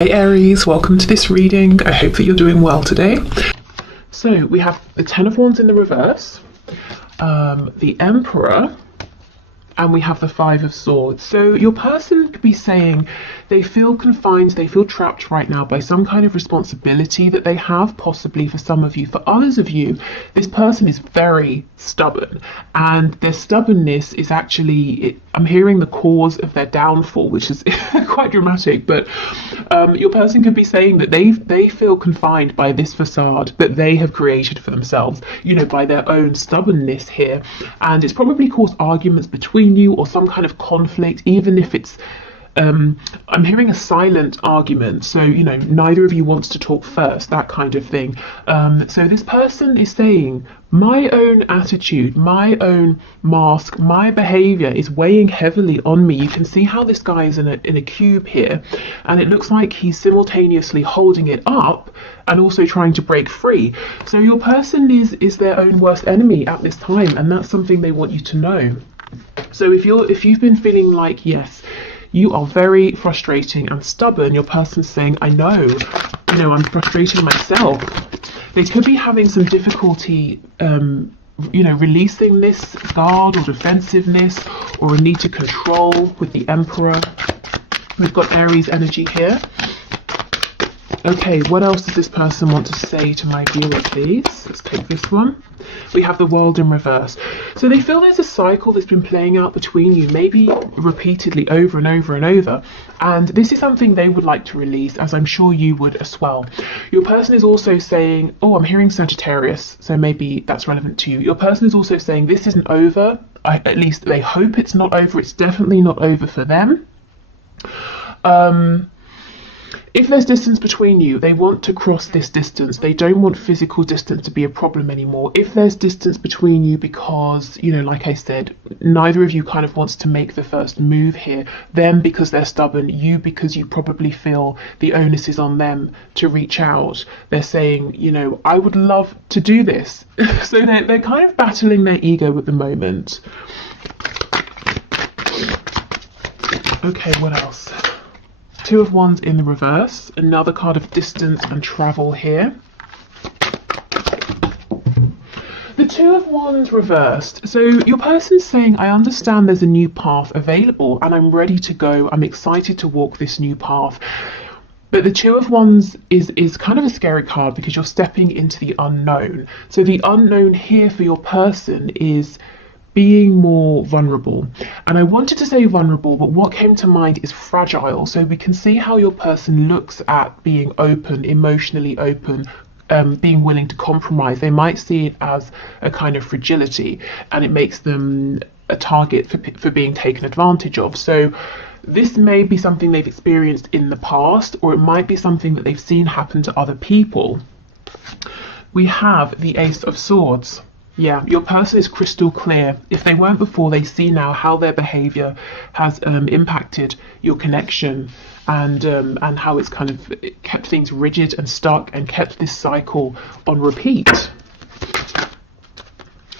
Hey Aries, welcome to this reading. I hope that you're doing well today. So we have the Ten of Wands in the reverse, the Emperor, and we have the Five of Swords. So your person could be saying they feel confined, they feel trapped right now by some kind of responsibility that they have, possibly for some of you. For others of you, this person is very stubborn, and their stubbornness is actually, I'm hearing the cause of their downfall, which is quite dramatic, but your person could be saying that they feel confined by this facade that they have created for themselves, you know, by their own stubbornness here, and it's probably caused arguments between you or some kind of conflict, even if it's I'm hearing a silent argument, so you know, neither of you wants to talk first, that kind of thing. So this person is saying, my own attitude, my own mask, my behavior is weighing heavily on me. You can see how this guy is in a cube here, and it looks like he's simultaneously holding it up and also trying to break free. So your person is their own worst enemy at this time, and that's something they want you to know. So if you've been feeling like, yes, you are very frustrating and stubborn, your person's saying, I know, you know, I'm frustrating myself. They could be having some difficulty, you know, releasing this guard or defensiveness or a need to control with the Emperor. We've got Aries energy here. Okay, what else does this person want to say to my viewer, please? Let's take this one. We have the World in reverse. So they feel there's a cycle that's been playing out between you, maybe repeatedly over and over and over. And this is something they would like to release, as I'm sure you would as well. Your person is also saying, oh, I'm hearing Sagittarius, so maybe that's relevant to you. Your person is also saying this isn't over. At least they hope it's not over. It's definitely not over for them. If there's distance between you, they want to cross this distance. They don't want physical distance to be a problem anymore. If there's distance between you because, you know, like I said, neither of you kind of wants to make the first move here, them because they're stubborn, you because you probably feel the onus is on them to reach out. They're saying, you know, I would love to do this. So they're kind of battling their ego at the moment. Okay, what else? Two of Wands in the reverse, another card of distance and travel here. The Two of Wands reversed. So your person's saying, I understand there's a new path available and I'm ready to go. I'm excited to walk this new path. But the Two of Wands is kind of a scary card because you're stepping into the unknown. So the unknown here for your person is being more vulnerable. And I wanted to say vulnerable, but what came to mind is fragile. So we can see how your person looks at being open, emotionally open, being willing to compromise. They might see it as a kind of fragility, and it makes them a target for being taken advantage of. So this may be something they've experienced in the past, or it might be something that they've seen happen to other people. We have the Ace of Swords. Yeah, your person is crystal clear. If they weren't before, they see now how their behavior has impacted your connection, and how it's kind of kept things rigid and stuck and kept this cycle on repeat.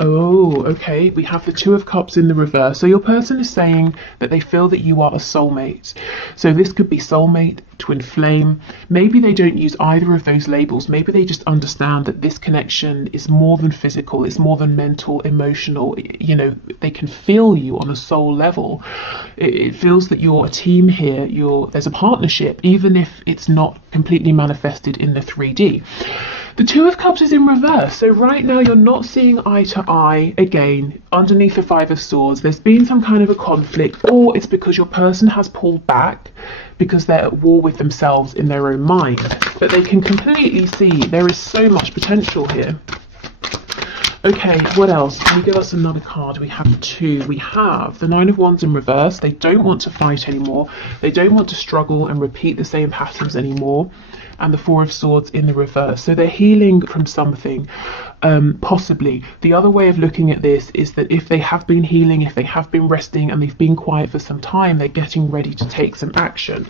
Oh, okay, we have the Two of Cups in the reverse. So your person is saying that they feel that you are a soulmate. So this could be soulmate, twin flame. Maybe they don't use either of those labels. Maybe they just understand that this connection is more than physical. It's more than mental, emotional. You know, they can feel you on a soul level. It feels that you're a team here. There's a partnership, even if it's not completely manifested in the 3D. The Two of Cups is in reverse, so right now you're not seeing eye to eye again underneath the Five of Swords. There's been some kind of a conflict, or it's because your person has pulled back because they're at war with themselves in their own mind. But they can completely see there is so much potential here. Okay, what else? Can you give us another card? We have two. We have the Nine of Wands in reverse. They don't want to fight anymore. They don't want to struggle and repeat the same patterns anymore. And the Four of Swords in the reverse. So they're healing from something, possibly. The other way of looking at this is that if they have been healing, if they have been resting and they've been quiet for some time, they're getting ready to take some action.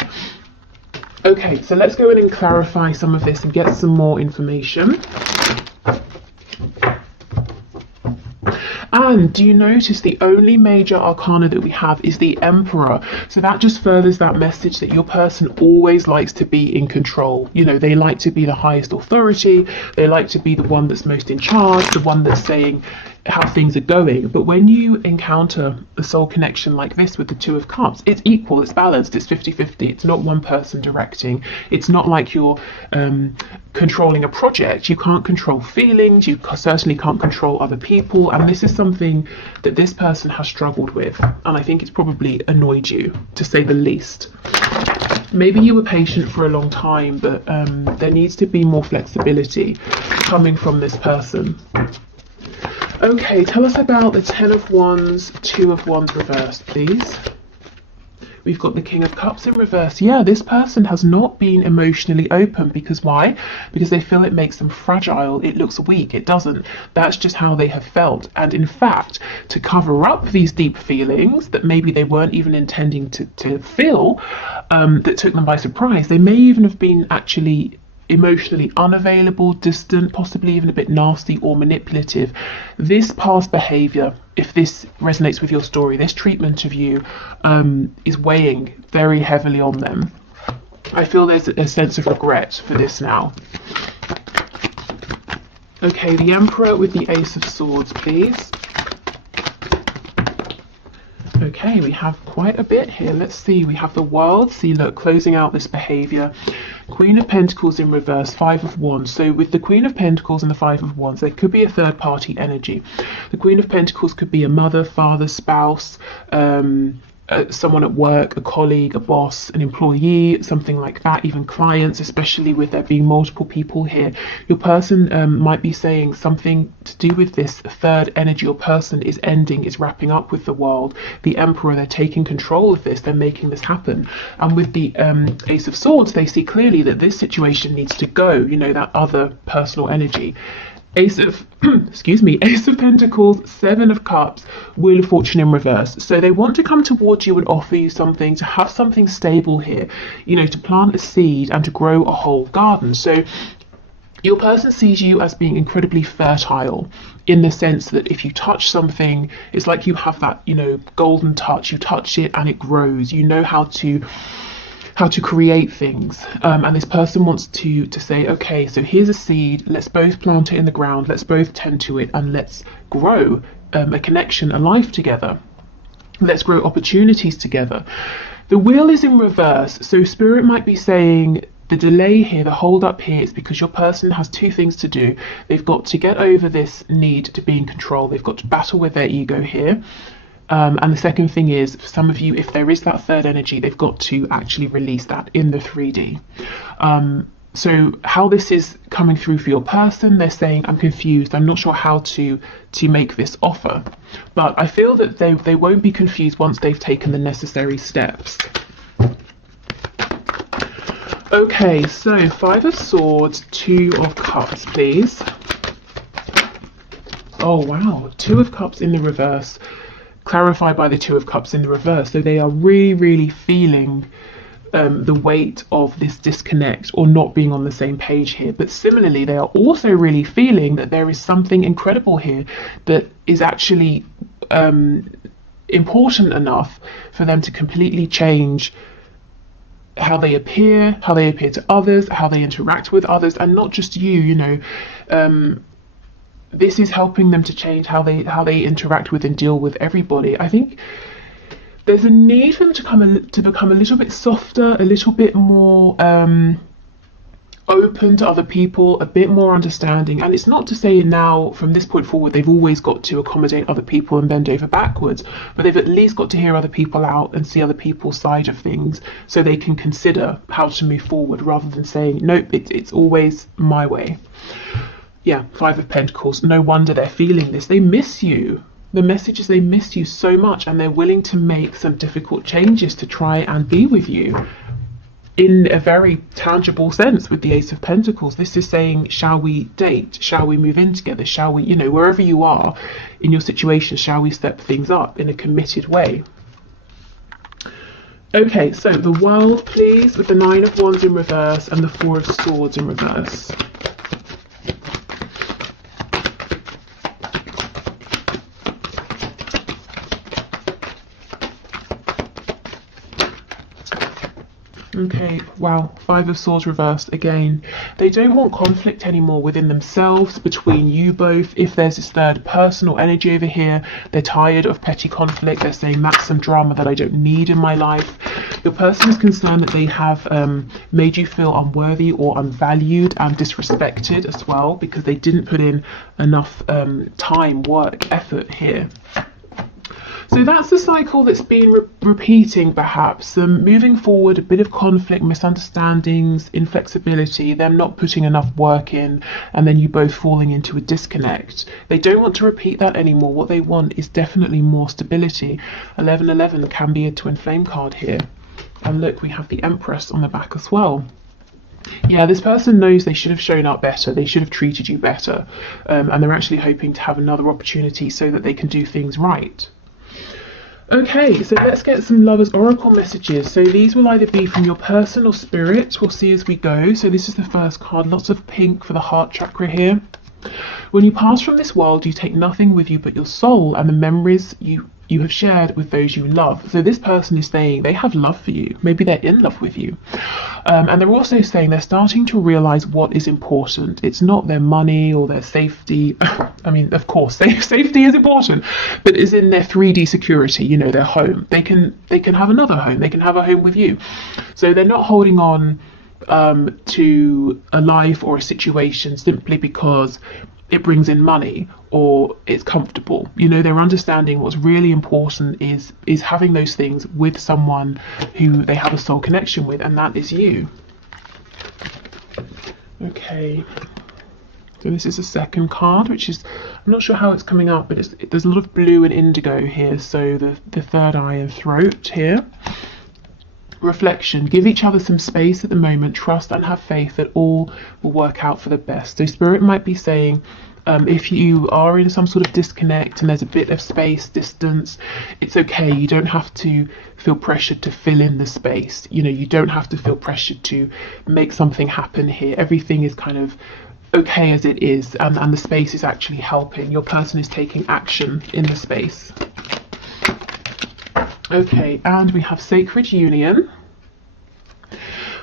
Okay, so let's go in and clarify some of this and get some more information. And do you notice the only major arcana that we have is the Emperor? So that just furthers that message that your person always likes to be in control. You know, they like to be the highest authority. They like to be the one that's most in charge, the one that's saying how things are going. But when you encounter a soul connection like this with the Two of Cups, it's equal, it's balanced, it's 50-50. It's not one person directing. It's not like you're controlling a project. You can't control feelings. You certainly can't control other people. And this is something that this person has struggled with. And I think it's probably annoyed you, to say the least. Maybe you were patient for a long time, but there needs to be more flexibility coming from this person. Okay, tell us about the Ten of Wands, Two of Wands reversed, please. We've got the King of Cups in reverse. Yeah, this person has not been emotionally open. Because why? Because they feel it makes them fragile. It looks weak. It doesn't. That's just how they have felt. And in fact, to cover up these deep feelings that maybe they weren't even intending to feel, that took them by surprise, they may even have been actually emotionally unavailable, distant, possibly even a bit nasty or manipulative. This past behavior, if this resonates with your story, this treatment of you is weighing very heavily on them. I feel there's a sense of regret for this now. Okay, the Emperor with the Ace of Swords, please. Okay, we have quite a bit here. Let's see. We have the World. See, look, closing out this behavior. Queen of Pentacles in reverse, Five of Wands. So with the Queen of Pentacles and the Five of Wands, there could be a third party energy. The Queen of Pentacles could be a mother, father, spouse, someone at work, a colleague, a boss, an employee, something like that, even clients, especially with there being multiple people here. Your person might be saying something to do with this third energy or person is ending, is wrapping up with the World. The Emperor, they're taking control of this, they're making this happen. And with the Ace of Swords, they see clearly that this situation needs to go, you know, that other personal energy. Ace of Ace of Pentacles, Seven of Cups, Wheel of Fortune in reverse. So they want to come towards you and offer you something, to have something stable here, you know, to plant a seed and to grow a whole garden. So your person sees you as being incredibly fertile, in the sense that if you touch something, it's like you have that, you know, golden touch. You touch it and it grows. You know how to create things, and this person wants to say, okay, so here's a seed, let's both plant it in the ground, let's both tend to it, and let's grow a connection, a life together. Let's grow opportunities together. The Wheel is in reverse, so Spirit might be saying the delay here, the hold up here, is because your person has two things to do. They've got to get over this need to be in control. They've got to battle with their ego here. And the second thing is, for some of you, if there is that third energy, they've got to actually release that in the 3D. So how this is coming through for your person, they're saying, I'm confused, I'm not sure how to make this offer. But I feel that they won't be confused once they've taken the necessary steps. Okay, so Five of Swords, Two of Cups, please. Oh wow, Two of Cups in the reverse, clarified by the Two of Cups in the reverse. So they are really feeling the weight of this disconnect or not being on the same page here. But similarly, they are also really feeling that there is something incredible here that is actually important enough for them to completely change how they appear to others, how they interact with others, and not just you know. This is helping them to change how they interact with and deal with everybody. I think there's a need for them to become a little bit softer, a little bit more open to other people, a bit more understanding. And it's not to say now from this point forward they've always got to accommodate other people and bend over backwards, but they've at least got to hear other people out and see other people's side of things, so they can consider how to move forward rather than saying nope, it's always my way. Yeah, Five of Pentacles. No wonder they're feeling this. They miss you. The message is they miss you so much, and they're willing to make some difficult changes to try and be with you in a very tangible sense. With the Ace of Pentacles, this is saying, shall we date? Shall we move in together? Shall we, you know, wherever you are in your situation, shall we step things up in a committed way? Okay, so the World, please, with the Nine of Wands in reverse and the Four of Swords in reverse. Okay, wow, Five of Swords reversed again. They don't want conflict anymore within themselves, between you both. If there's this third personal energy over here, they're tired of petty conflict. They're saying that's some drama that I don't need in my life. Your person is concerned that they have made you feel unworthy or unvalued and disrespected as well, because they didn't put in enough time, work, effort here. So that's the cycle that's been repeating, perhaps. Moving forward, a bit of conflict, misunderstandings, inflexibility, them not putting enough work in, and then you both falling into a disconnect. They don't want to repeat that anymore. What they want is definitely more stability. 1111 can be a twin flame card here. And look, we have the Empress on the back as well. Yeah, this person knows they should have shown up better. They should have treated you better. And they're actually hoping to have another opportunity so that they can do things right. Okay, so let's get some Lovers Oracle messages. So these will either be from your person or spirit. We'll see as we go. So this is the first card. Lots of pink for the heart chakra here. When you pass from this world, you take nothing with you but your soul and the memories you have shared with those you love. So this person is saying they have love for you. Maybe they're in love with you. And they're also saying they're starting to realize what is important. It's not their money or their safety. I mean, of course, safety is important, but it's in their 3D security, you know, their home. They can have another home. They can have a home with you. So they're not holding on to a life or a situation simply because it brings in money or it's comfortable. You know, they're understanding what's really important is having those things with someone who they have a soul connection with, and that is you. Okay, so this is the second card, which is, I'm not sure how it's coming up, but there's a lot of blue and indigo here. So the third eye and throat here. Reflection. Give each other some space at the moment. Trust and have faith that all will work out for the best. So Spirit might be saying, if you are in some sort of disconnect and there's a bit of space, distance, it's okay. You don't have to feel pressured to fill in the space. You know, you don't have to feel pressured to make something happen here. Everything is kind of okay as it is, and the space is actually helping. Your person is taking action in the space. Okay, and we have Sacred Union.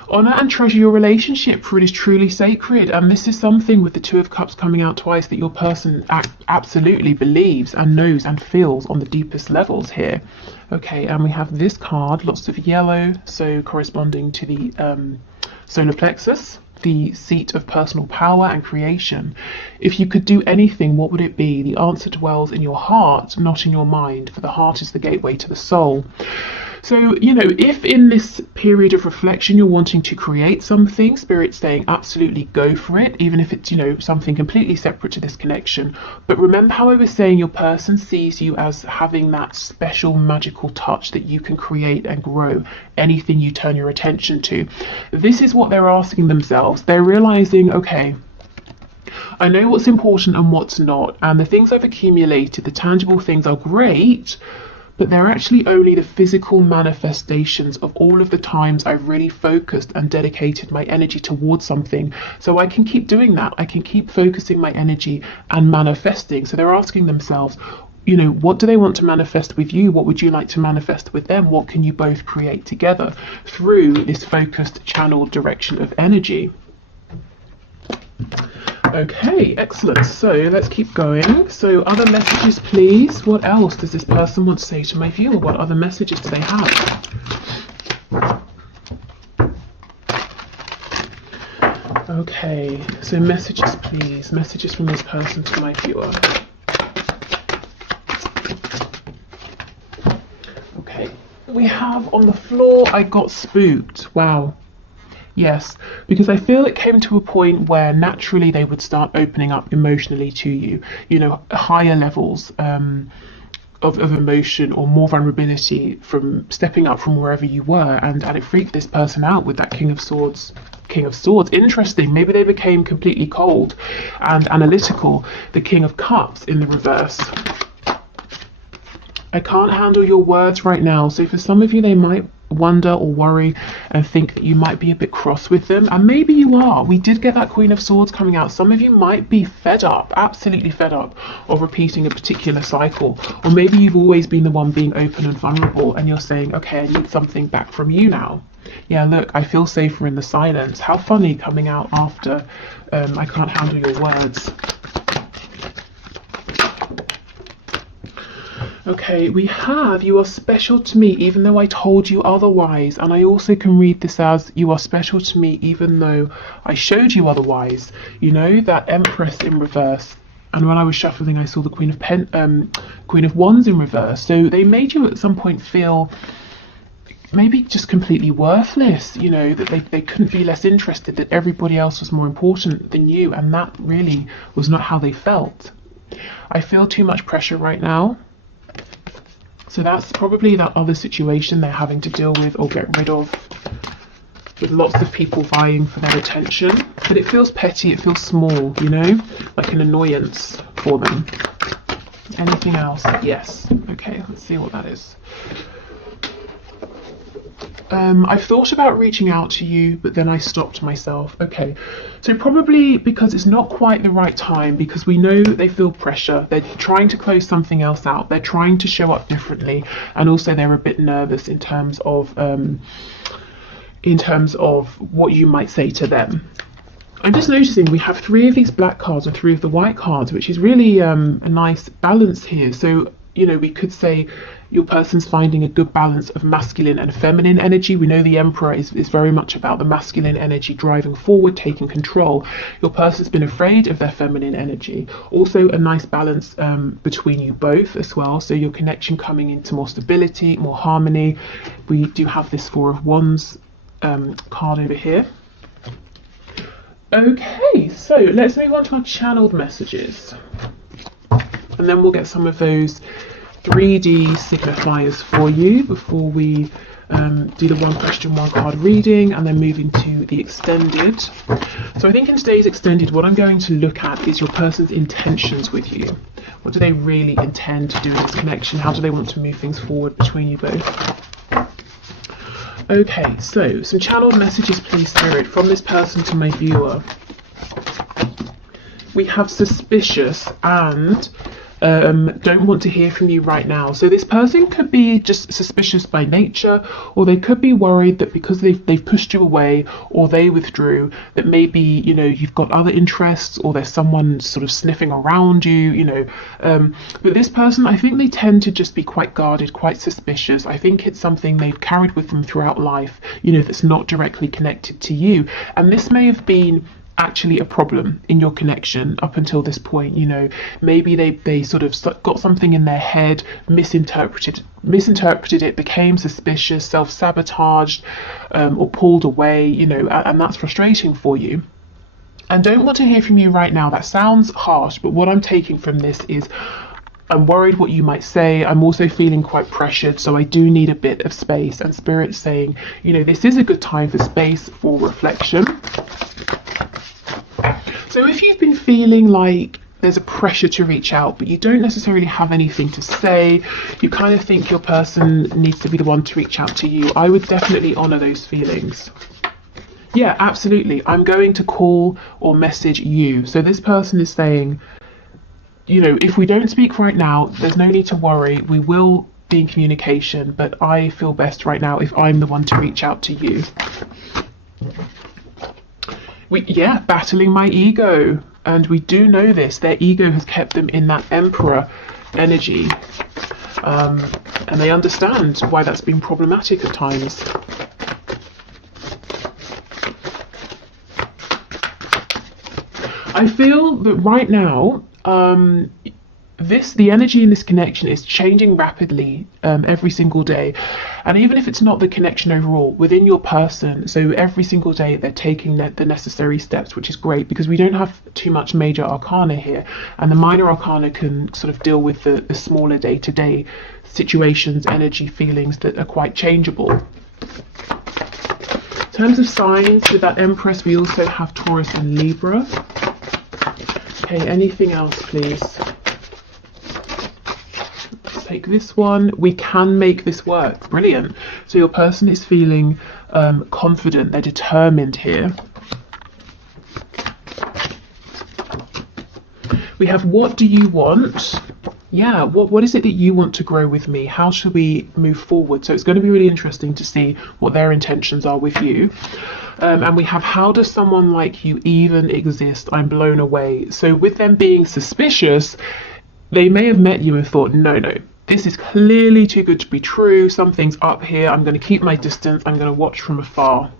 Honor and treasure your relationship, for it is truly sacred. And this is something with the Two of Cups coming out twice that your person absolutely believes and knows and feels on the deepest levels here. Okay, and we have this card, lots of yellow, so corresponding to the solar plexus, the seat of personal power and creation. If you could do anything, what would it be? The answer dwells in your heart, not in your mind, for the heart is the gateway to the soul. So, you know, if in this period of reflection you're wanting to create something, Spirit's saying absolutely go for it, even if it's, you know, something completely separate to this connection. But remember how I was saying your person sees you as having that special magical touch that you can create and grow anything you turn your attention to. This is what they're asking themselves. They're realizing, okay, I know what's important and what's not, and the things I've accumulated, the tangible things are great, but they're actually only the physical manifestations of all of the times I've really focused and dedicated my energy towards something. So I can keep doing that. I can keep focusing my energy and manifesting. So they're asking themselves, you know, what do they want to manifest with you? What would you like to manifest with them? What can you both create together through this focused channeled direction of energy? Okay, excellent. So let's keep going. So other messages, please. What else does this person want to say to my viewer? What other messages do they have? Okay, so messages, please. Messages from this person to my viewer. Okay, we have on the floor, I got spooked. Wow. Yes, because I feel it came to a point where naturally they would start opening up emotionally to you, you know, higher levels of emotion or more vulnerability from stepping up from wherever you were, and it freaked this person out with that King of Swords. Interesting. Maybe they became completely cold and analytical. The King of Cups in the reverse. I can't handle your words right now. So for some of you, they might wonder or worry and think that you might be a bit cross with them, and maybe you are. We did get that Queen of Swords coming out. Some of you might be fed up, absolutely fed up of repeating a particular cycle, or maybe you've always been the one being open and vulnerable and you're saying, okay, I need something back from you now. Yeah, look, I feel safer in the silence. How funny, coming out after I can't handle your words. Okay, we have, you are special to me even though I told you otherwise. And I also can read this as, you are special to me even though I showed you otherwise. You know, that Empress in reverse. And when I was shuffling, I saw the Queen of Wands in reverse. So they made you at some point feel maybe just completely worthless, you know, that they couldn't be less interested, that everybody else was more important than you. And that really was not how they felt. I feel too much pressure right now. So that's probably that other situation they're having to deal with or get rid of, with lots of people vying for their attention. But it feels petty, it feels small, you know, like an annoyance for them. Anything else? Yes. Okay, let's see what that is. I've thought about reaching out to you, but then I stopped myself. Okay, so probably because it's not quite the right time, because we know they feel pressure. They're trying to close something else out. They're trying to show up differently, and also they're a bit nervous in terms of what you might say to them. I'm just noticing we have 3 of these black cards and 3 of the white cards, which is really a nice balance here. So, you know, we could say your person's finding a good balance of masculine and feminine energy. We know the Emperor is very much about the masculine energy driving forward, taking control. Your person's been afraid of their feminine energy. Also a nice balance between you both as well. So your connection coming into more stability, more harmony. We do have this 4 of Wands card over here. Okay, so let's move on to our channeled messages. And then we'll get some of those 3D signifiers for you before we do the 1 question 1 card reading, and then move into the extended. So I think in today's extended, what I'm going to look at is your person's intentions with you. What do they really intend to do in this connection? How do they want to move things forward between you both? Okay, so some channeled messages, please, Spirit, from this person to my viewer. We have suspicious and don't want to hear from you right now. So this person could be just suspicious by nature, or they could be worried that because they've pushed you away or they withdrew, that maybe, you know, you've got other interests or there's someone sort of sniffing around you, you know. But this person, I think they tend to just be quite guarded, quite suspicious. I think it's something they've carried with them throughout life, you know, that's not directly connected to you. And this may have been actually a problem in your connection up until this point. You know, maybe they sort of got something in their head, misinterpreted it, became suspicious, self-sabotaged, or pulled away, you know, and that's frustrating for you. And don't want to hear from you right now. That sounds harsh, but what I'm taking from this is I'm worried what you might say. I'm also feeling quite pressured, so I do need a bit of space. And Spirit's saying, you know, this is a good time for space, for reflection. So if you've been feeling like there's a pressure to reach out, but you don't necessarily have anything to say, you kind of think your person needs to be the one to reach out to you, I would definitely honour those feelings. Yeah, absolutely. I'm going to call or message you. So this person is saying, you know, if we don't speak right now, there's no need to worry. We will be in communication, but I feel best right now if I'm the one to reach out to you. Yeah, battling my ego. And we do know this. Their ego has kept them in that Emperor energy. And they understand why that's been problematic at times. I feel that right now, the energy in this connection is changing rapidly every single day. And even if it's not the connection overall, within your person, so every single day they're taking the necessary steps, which is great because we don't have too much major arcana here. And the minor arcana can sort of deal with the smaller day-to-day situations, energy, feelings that are quite changeable. In terms of signs, with that Empress, we also have Taurus and Libra. Okay, anything else, please? take this one. We can make this work. Brilliant. So your person is feeling confident. They're determined here. We have, what do you want? Yeah, what is it that you want to grow with me? How should we move forward? So it's going to be really interesting to see what their intentions are with you. And we have, how does someone like you even exist? I'm blown away. So with them being suspicious, they may have met you and thought, no, this is clearly too good to be true. Something's up here. I'm going to keep my distance. I'm going to watch from afar.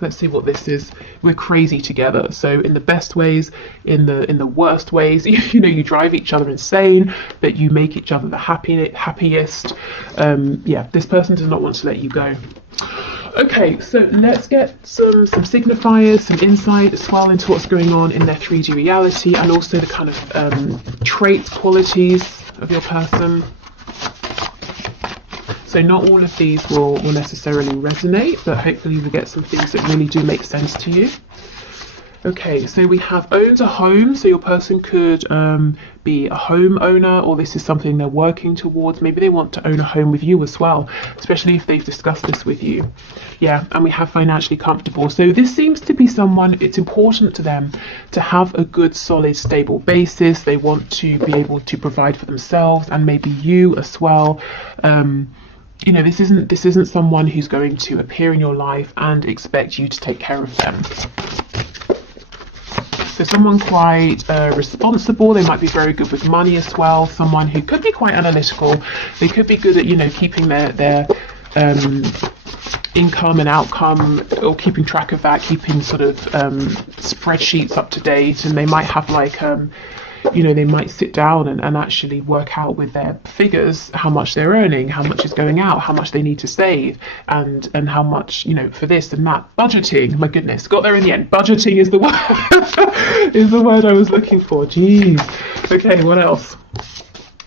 Let's see what this is. We're crazy together. So in the best ways, in the worst ways, you know, you drive each other insane, but you make each other the happiest. Yeah, this person does not want to let you go. Okay, so let's get some signifiers, some insight as well into what's going on in their 3D reality, and also the kind of traits, qualities of your person. So not all of these will necessarily resonate, but hopefully we get some things that really do make sense to you. Okay, so we have owns a home. So your person could be a homeowner, or this is something they're working towards. Maybe they want to own a home with you as well, especially if they've discussed this with you. Yeah, and we have financially comfortable. So this seems to be someone, it's important to them to have a good, solid, stable basis. They want to be able to provide for themselves and maybe you as well. You know, this isn't someone who's going to appear in your life and expect you to take care of them. So someone quite responsible. They might be very good with money as well. Someone who could be quite analytical. They could be good at, you know, keeping their income and outcome, or keeping track of that, keeping sort of spreadsheets up to date. And they might have like you know, they might sit down and actually work out with their figures how much they're earning, how much is going out, how much they need to save, and how much, you know, for this and that. Budgeting, my goodness, got there in the end. Budgeting is the word, is the word I was looking for. Jeez. Okay, what else?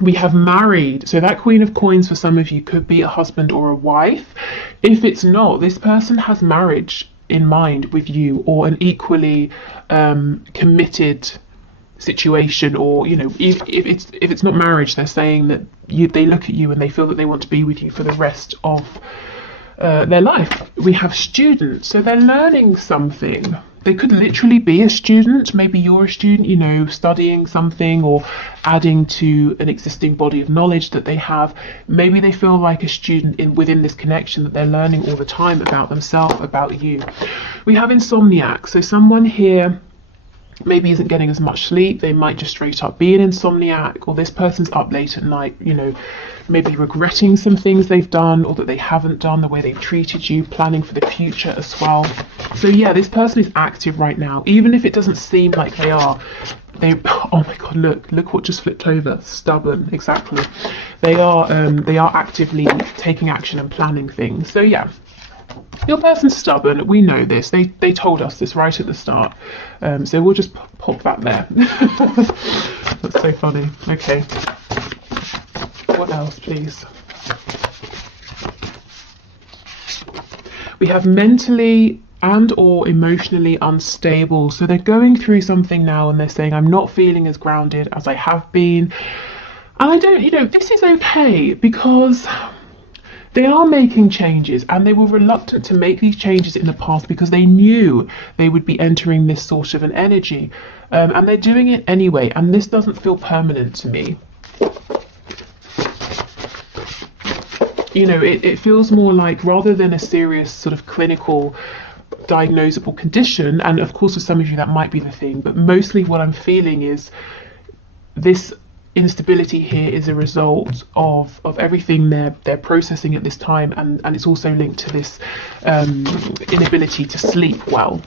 We have married. So that Queen of Coins for some of you could be a husband or a wife. If it's not, this person has marriage in mind with you, or an equally committed situation, or, you know, if it's not marriage, they're saying that they look at you and they feel that they want to be with you for the rest of their life. We have students, so they're learning something. They could literally be a student. Maybe you're a student, you know, studying something or adding to an existing body of knowledge that they have. Maybe they feel like a student within this connection, that they're learning all the time about themselves, about you. We have insomniac, so someone here maybe isn't getting as much sleep. They might just straight up be an insomniac, or this person's up late at night, you know, maybe regretting some things they've done or that they haven't done, the way they've treated you, planning for the future as well. So yeah, this person is active right now, even if it doesn't seem like they are. Oh my god, look what just flipped over. Stubborn, exactly. They are actively taking action and planning things. So yeah, your person's stubborn. We know this. They told us this right at the start. So we'll just pop that there. That's so funny. Okay. What else, please? We have mentally and or emotionally unstable. So they're going through something now and they're saying, I'm not feeling as grounded as I have been. And I don't, you know, this is okay, because they are making changes, and they were reluctant to make these changes in the past because they knew they would be entering this sort of an energy, and they're doing it anyway, and this doesn't feel permanent to me. You know, it feels more like, rather than a serious sort of clinical diagnosable condition, and of course for some of you that might be the thing, but mostly what I'm feeling is this instability here is a result of everything they're processing at this time, and it's also linked to this inability to sleep well.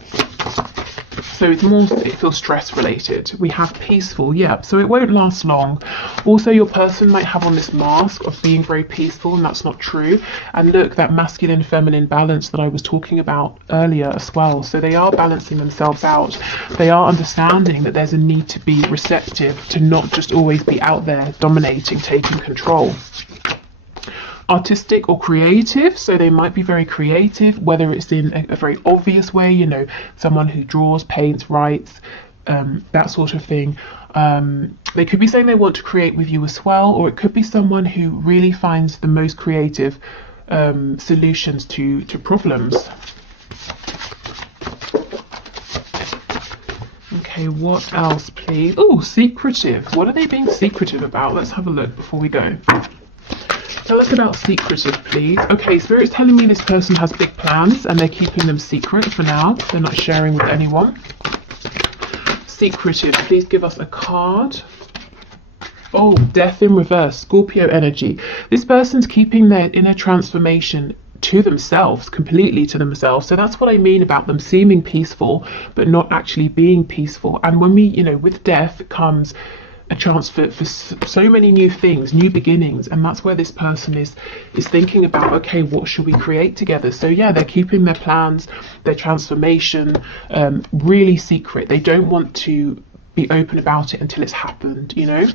So it feels stress related. We have peaceful, yeah, so it won't last long. Also, your person might have on this mask of being very peaceful, and that's not true. And look, that masculine feminine balance that I was talking about earlier as well. So they are balancing themselves out. They are understanding that there's a need to be receptive, to not just always be out there dominating, taking control. Artistic or creative, so they might be very creative, whether it's in a very obvious way, you know, someone who draws, paints, writes, that sort of thing. They could be saying they want to create with you as well, or it could be someone who really finds the most creative solutions to problems. Okay, what else, please? Oh, secretive. What are they being secretive about? Let's have a look before we go. Tell us about secretive, please. Okay, Spirit's telling me this person has big plans and they're keeping them secret for now. They're not sharing with anyone. Secretive, please give us a card. Oh, Death in reverse, Scorpio energy. This person's keeping their inner transformation to themselves, completely to themselves. So that's what I mean about them seeming peaceful but not actually being peaceful. And when we, you know, with death comes a chance for so many new things, new beginnings, and that's where this person is thinking about, okay, what should we create together? So yeah, they're keeping their plans, their transformation really secret. They don't want to be open about it until it's happened, you know.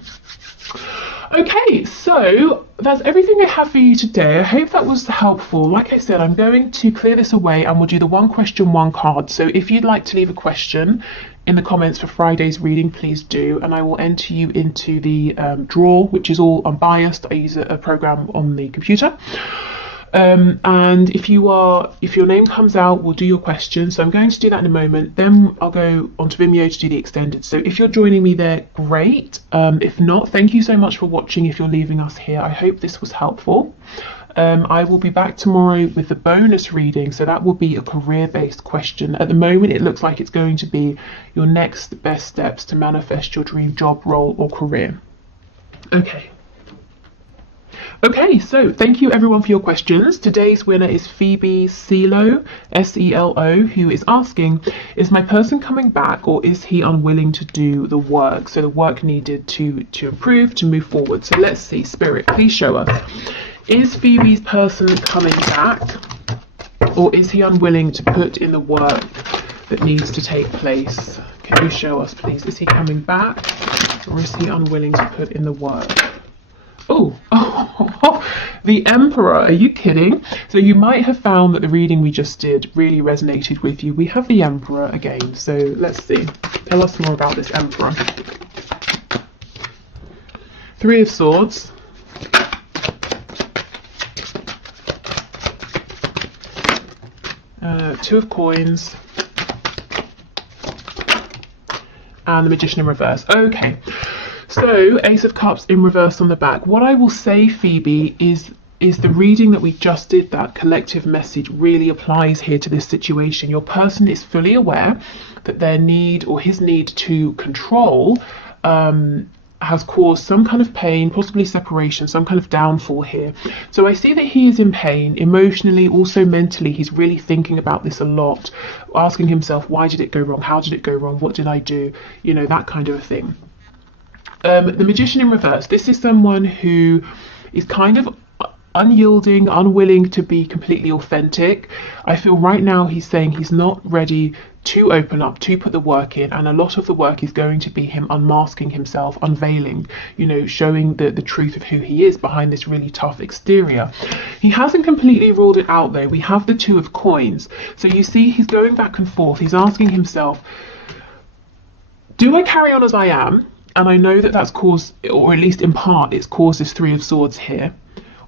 Okay, so that's everything I have for you today. I hope that was helpful. Like I said, I'm going to clear this away and we'll do the one question, one card. So if you'd like to leave a question in the comments for Friday's reading, please do, and I will enter you into the draw, which is all unbiased. I use a program on the computer. And if your name comes out, we'll do your question. So I'm going to do that in a moment. Then I'll go onto Vimeo to do the extended. So if you're joining me there, great. If not, thank you so much for watching. If you're leaving us here, I hope this was helpful. I will be back tomorrow with the bonus reading. So that will be a career-based question. At the moment, it looks like it's going to be your next best steps to manifest your dream job, role, or career. Okay, so thank you everyone for your questions. Today's winner is Phoebe Selo, S-E-L-O, who is asking, is my person coming back or is he unwilling to do the work? So the work needed to improve, to move forward. So let's see, Spirit, please show us. Is Phoebe's person coming back or is he unwilling to put in the work that needs to take place? Can you show us, please? Is he coming back or is he unwilling to put in the work? Oh, the Emperor, are you kidding? So you might have found that the reading we just did really resonated with you. We have the Emperor again, so let's see. Tell us more about this Emperor. Three of Swords. Two of Coins. And the Magician in reverse. Okay. So, Ace of Cups in reverse on the back. What I will say, Phoebe, is the reading that we just did, that collective message really applies here to this situation. Your person is fully aware that their need or his need to control has caused some kind of pain, possibly separation, some kind of downfall here. So I see that he is in pain emotionally, also mentally. He's really thinking about this a lot, asking himself, why did it go wrong? How did it go wrong? What did I do? You know, that kind of a thing. The Magician in reverse. This is someone who is kind of unyielding, unwilling to be completely authentic. I feel right now he's saying he's not ready to open up, to put the work in, and a lot of the work is going to be him unmasking himself, unveiling, you know, showing the truth of who he is behind this really tough exterior. He hasn't completely ruled it out though. We have the Two of Coins. So you see he's going back and forth. He's asking himself, do I carry on as I am? And I know that that's caused, or at least in part, it's caused this Three of Swords here.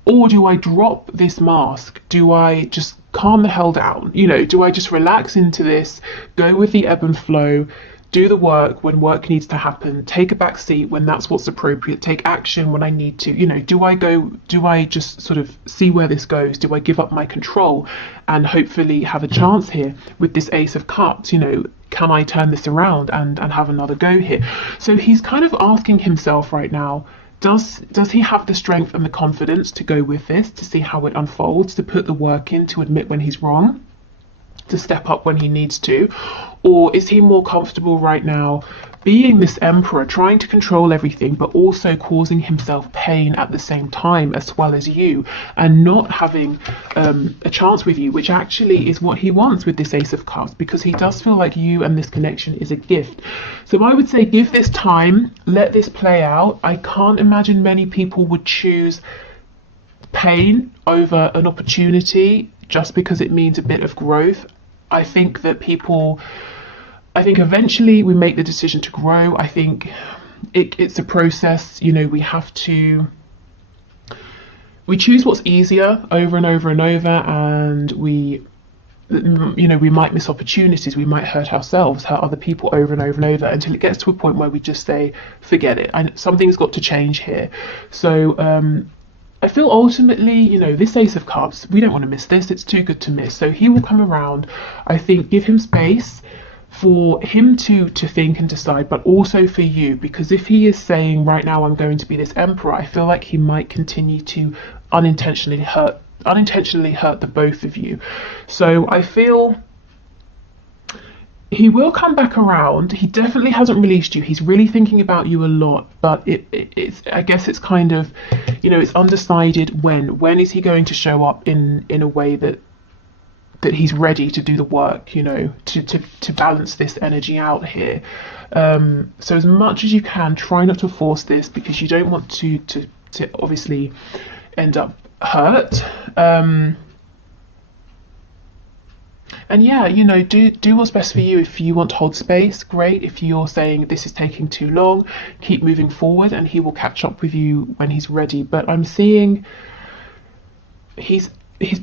Or do I drop this mask? Do I just calm the hell down? You know, do I just relax into this, go with the ebb and flow, do the work when work needs to happen, take a back seat when that's what's appropriate, take action when I need to? You know, do I just sort of see where this goes? Do I give up my control and hopefully have a chance here with this Ace of Cups? You know, can I turn this around and have another go here? So he's kind of asking himself right now, does he have the strength and the confidence to go with this, to see how it unfolds, to put the work in, to admit when he's wrong, to step up when he needs to? Or is he more comfortable right now being this Emperor, trying to control everything, but also causing himself pain at the same time, as well as you, and not having a chance with you, which actually is what he wants with this Ace of Cups, because he does feel like you and this connection is a gift. So I would say give this time, let this play out. I can't imagine many people would choose pain over an opportunity just because it means a bit of growth. I think that people I think eventually we make the decision to grow. I think it's a process. You know, we choose what's easier over and over and over, and we might miss opportunities, we might hurt ourselves, hurt other people over and over and over, until it gets to a point where we just say, forget it, and something's got to change here. So I feel ultimately, you know, this Ace of Cups, we don't want to miss this, it's too good to miss. So he will come around. I think give him space for him to think and decide, but also for you, because if he is saying right now I'm going to be this emperor, I feel like he might continue to unintentionally hurt the both of you. So I feel he will come back around. He definitely hasn't released you. He's really thinking about you a lot, but it's I guess it's kind of, you know, it's undecided when is he going to show up in a way that he's ready to do the work, you know, to balance this energy out here. So as much as you can, try not to force this, because you don't want to obviously end up hurt. And yeah, you know, do what's best for you. If you want to hold space, great. If you're saying this is taking too long, keep moving forward, and he will catch up with you when he's ready. But I'm seeing he's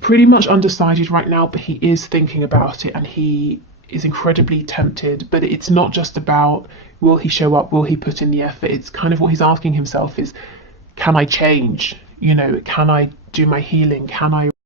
pretty much undecided right now, but he is thinking about it, and he is incredibly tempted. But it's not just about will he show up, will he put in the effort. It's kind of what he's asking himself is, can I change? You know, can I do my healing? Can I